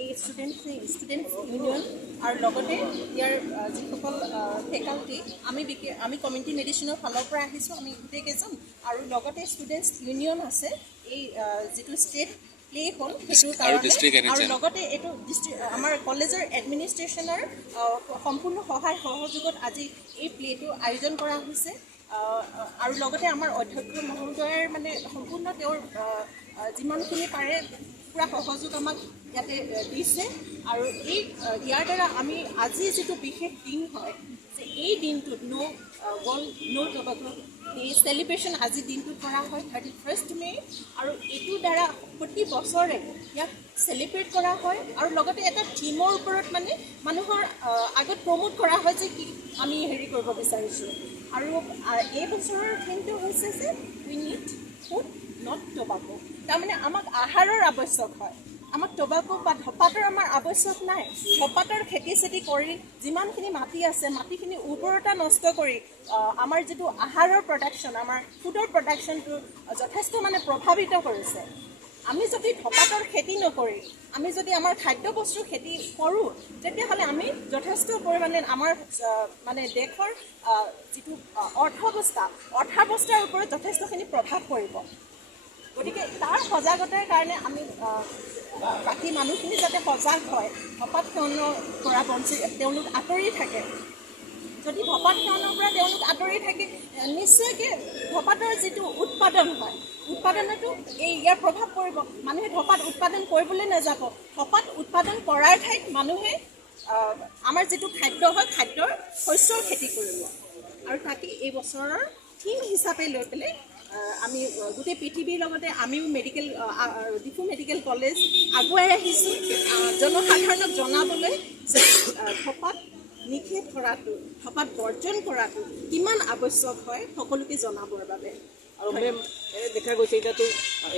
এই students union আৰু লগতে ইয়াৰ যিসকল ফেকাল্টি আমি কমিউনিটি মেডিচিনৰ ফালৰ পৰা আহিছোঁ আমি গোটেইকেইজন আৰু লগতে ষ্টুডেণ্টছ ইউনিয়ন আছে এই যিটো ষ্টেট প্লে হ'ল সেইটোৰ কাৰণে আৰু লগতে এইটো আমাৰ কলেজৰ এডমিনিষ্ট্ৰেশ্যনৰ সম্পূৰ্ণ সহায় সহযোগত আজি এই প্লেটো আয়োজন কৰা হৈছে আৰু লগতে আমাৰ অধ্যক্ষ মহোদয়ৰ মানে সম্পূৰ্ণ তেওঁৰ যিমানখিনি পাৰে পুৰা সহযোগ আমাক ইয়াতে দিছে আৰু এই ইয়াৰ দ্বাৰা আমি আজি যিটো বিশেষ দিন হয় যে এই দিনটোত ন' টবাকো এই চেলিব্ৰেশ্যন আজি দিনটোত কৰা হয় 31st মে আৰু এইটোৰ দ্বাৰা প্ৰতি বছৰে ইয়াক চেলিব্ৰেট কৰা হয় আৰু লগতে এটা থিমৰ ওপৰত মানে মানুহৰ আগত প্ৰমোট কৰা হয় যে কি আমি হেৰি কৰিব বিচাৰিছোঁ আৰু এই বছৰৰ থিমটো হৈছে যে উই নিড ফুড নট টবাকো তাৰমানে আমাক আহাৰৰ আৱশ্যক হয় আমাক টবাকো বা ধপাতৰ আমাৰ আৱশ্যক নাই ধপাতৰ খেতি চেতি কৰি যিমানখিনি মাটি আছে মাটিখিনি উৰ্বৰতা নষ্ট কৰি আমাৰ যিটো আহাৰৰ প্ৰডাকশ্যন আমাৰ ফুডৰ প্ৰডাকশ্যনটো যথেষ্ট মানে প্ৰভাৱিত কৰিছে আমি যদি ধপাতৰ খেতি নকৰি আমি যদি আমাৰ খাদ্যবস্তুৰ খেতি কৰোঁ তেতিয়াহ'লে আমি যথেষ্ট পৰিমাণে আমাৰ মানে দেশৰ যিটো অৰ্থৱস্থাৰ ওপৰত যথেষ্টখিনি প্ৰভাৱ পৰিব গতিকে তাৰ সজাগতাৰ কাৰণে আমি বাকী মানুহখিনি যাতে সজাগ হয় ধপাত সেৱনৰ পৰা তেওঁলোক আঁতৰি থাকে যদি ধপাত সেৱনৰ পৰা তেওঁলোক আঁতৰি থাকে নিশ্চয়কৈ ধপাতৰ যিটো উৎপাদন হয় উৎপাদনতো ইয়াৰ প্ৰভাৱ পৰিব মানুহে ধপাত উৎপাদন কৰিবলৈ নাযাব ধপাত উৎপাদন কৰাৰ ঠাইত মানুহে আমাৰ যিটো খাদ্য হয় খাদ্যৰ শস্যৰ খেতি কৰিব আৰু তাকে এই বছৰৰ থিম হিচাপে লৈ পেলাই আমি গোটেই পৃথিৱীৰ লগতে আমিও ডিফু মেডিকেল কলেজ আগুৱাই আহিছোঁ জনসাধাৰণক জনাবলৈ যে ধপাত নিষেধ কৰাটো ধপাত বৰ্জন কৰাটো কিমান আৱশ্যক হয় সকলোকে জনাবৰ বাবে আৰু মেম দেখা গৈছে এতিয়াতো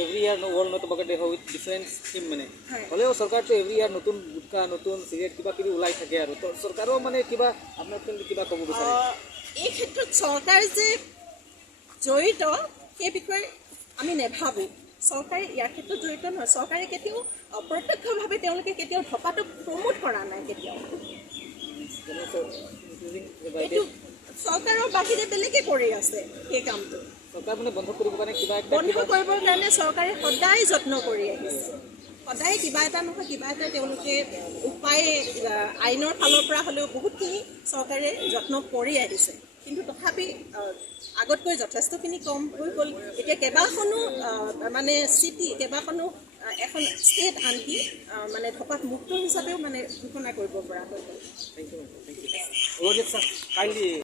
every year world not tobacco day হয় উইথ ডিফাৰেণ্ট থিম মানে হ'লেও চৰকাৰটো এভৰি ইয়াৰ নতুন গুটকা নতুন চিগাৰেট কিবা কিবি ওলাই থাকে আৰু চৰকাৰেও মানে কিবা আপোনাৰ কিবা ক'ব বিচাৰে এই ক্ষেত্ৰত চৰকাৰ যে জড়িত সেই বিষয়ে আমি নেভাবোঁ চৰকাৰে ইয়াৰ ক্ষেত্ৰত জড়িত নহয় চৰকাৰে কেতিয়াও প্ৰত্যক্ষভাৱে তেওঁলোকে কেতিয়াও ধপাতক প্ৰমোট কৰা নাই কেতিয়াও এইটো চৰকাৰৰ বাহিৰে বেলেগে কৰি আছে সেই কামটো চৰকাৰ মানে বন্ধ কৰিবৰ কাৰণে কৰিবৰ কাৰণে চৰকাৰে সদায় যত্ন কৰি আহিছে সদায় কিবা এটা নহয় কিবা এটা তেওঁলোকে উপায় আইনৰ ফালৰ পৰা হ'লেও বহুতখিনি চৰকাৰে যত্ন কৰি আহিছে কিন্তু তথাপি আগতকৈ যথেষ্টখিনি কম হৈ গ'ল এতিয়া কেইবাখনো মানে কেইবাখনো এখন ষ্টেট আনকি মানে ধপাত মুক্ত হিচাপেও মানে ঘোষণা কৰিব পৰা হৈ গ'ল থেংক ইউ